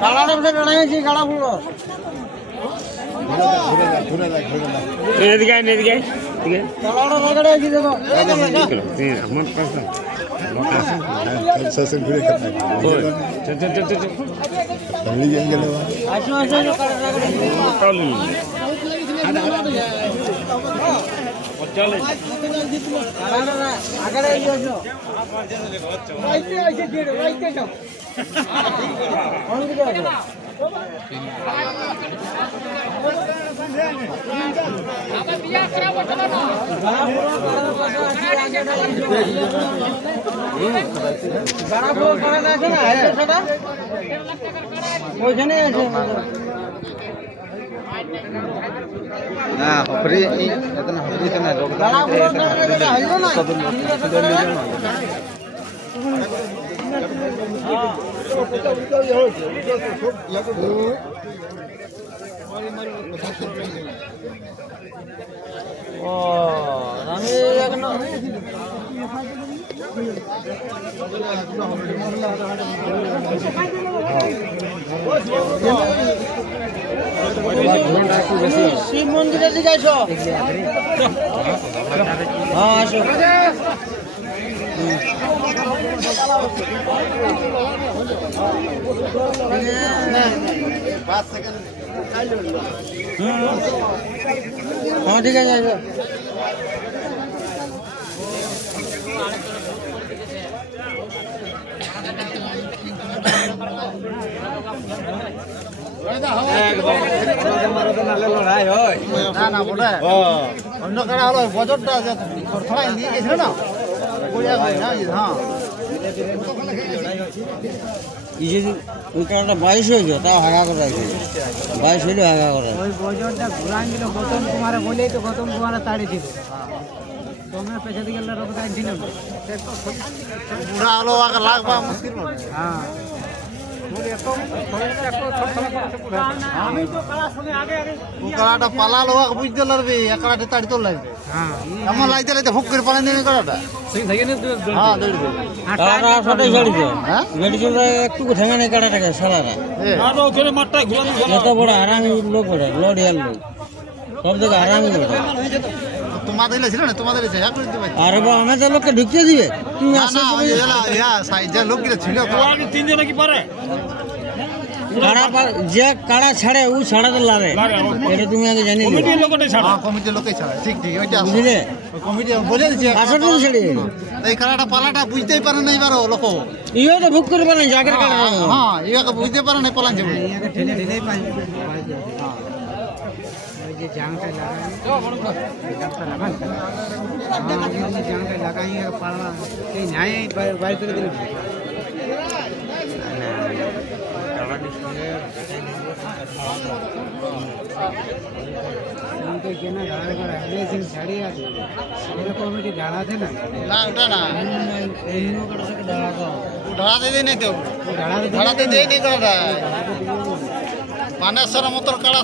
কাড়ার পাশে দাঁড়াইছি গাড়া ফুলো এদিকে এদিকে কাড়াটা লাগাড়ে আছি দেখো আমার পাশে ससुर घुरे करना चल चल चल चल पहले ये गेलो আসো আসো কাড়া লাগাড়ে चल चल কাড়াটা আগাড়ে আসো রাইতে আইছে দিয়ে রাইতে যাও কোন দিকে আসো আবার বিয়া করা বটনা না গাড়া পুরো কাড়া আছে না সেটা ওইখানে আছে ना हफरी इतना हफरी तो ना लोग গাড়া পুরো কাড়া হইলো না ও আমি এখন শিব মন্দিরের দিকে আসো হ্যাঁ আসো হ্যাঁ ঠিক আছে আসো लड़ाई हो না না বলে অন্য কারা হলো বজরটা থরথরাই নিয়ে গেছিল না বড়িয়া কই না হ্যাঁ এই যে ওই কারণটা 22 হয়ে গেল তাও হাগা করে রাখি 22 হইলো হাগা করে ওই বজরটা ঘুরান দিল গৌতম কুমারে বলেই তো গৌতম কুমারে তাড়ি দিল তোমরা পেছনে দিকে লোক তাই দিল বুড়া হলো আগে লাগবা মুশকিল হ্যাঁ কাড়াটা পালালো বুঝতে পারবি কাড়াটা তাড়ি তোর লাগবে এমন লাইতে লাইতে হুক করে পালান দিবি কাড়াটা হ্যাঁ দৌড়বে কাড়াটা সটাই ঝড়িছে হ্যাঁ মেডিকেলে একটু ঠেঙ্গা নেই কাড়াটাকে সালারা আর ওখানে মাঠটা ঘুরানো এত বড় হারামি লোক বড় লড়িয়াল লোক সব জায়গা হারামি বড় তোমাদের ছিল না তোমাদের ছিল হ্যাঁ করে দিবে আরে বাবা আমাদের লোককে ঢুকিয়ে দিবে তুমি আসো না ইয়া সাইজের লোকগুলো ছিল আগে তিনজন কি পারে কাড়া যে কাড়া ছাড়ে ও ছাড়াতে লাগে এটা তুমি আগে জানি কমিটির লোকটা ছাড়া হ্যাঁ কমিটির লোকই ছাড়া ঠিক ঠিক ওইটা বুঝলে কমিটি বলে দিছে আসলে ছেড়ে এই কাড়াটা পালাটা বুঝতেই পারে না এবারও লোক ইও তো ভুক করে পারে জাগের কাড়া হ্যাঁ ইওকে বুঝতে পারে না পলান যাবে ইয়াকে ঠেলে ঠেলেই পাই হ্যাঁ ওই যে জাংটা লাগাই জাংটা লাগান জাংটা লাগাই পালা এই নাই বাইরে করে দিল কমিটি ঢাড়াতে না ওটা না ঢাড়াতে দেয় নাই তো ঢাড়াতে দেয় নাই কাড়াটা পানেশ্বর মতর কাড়া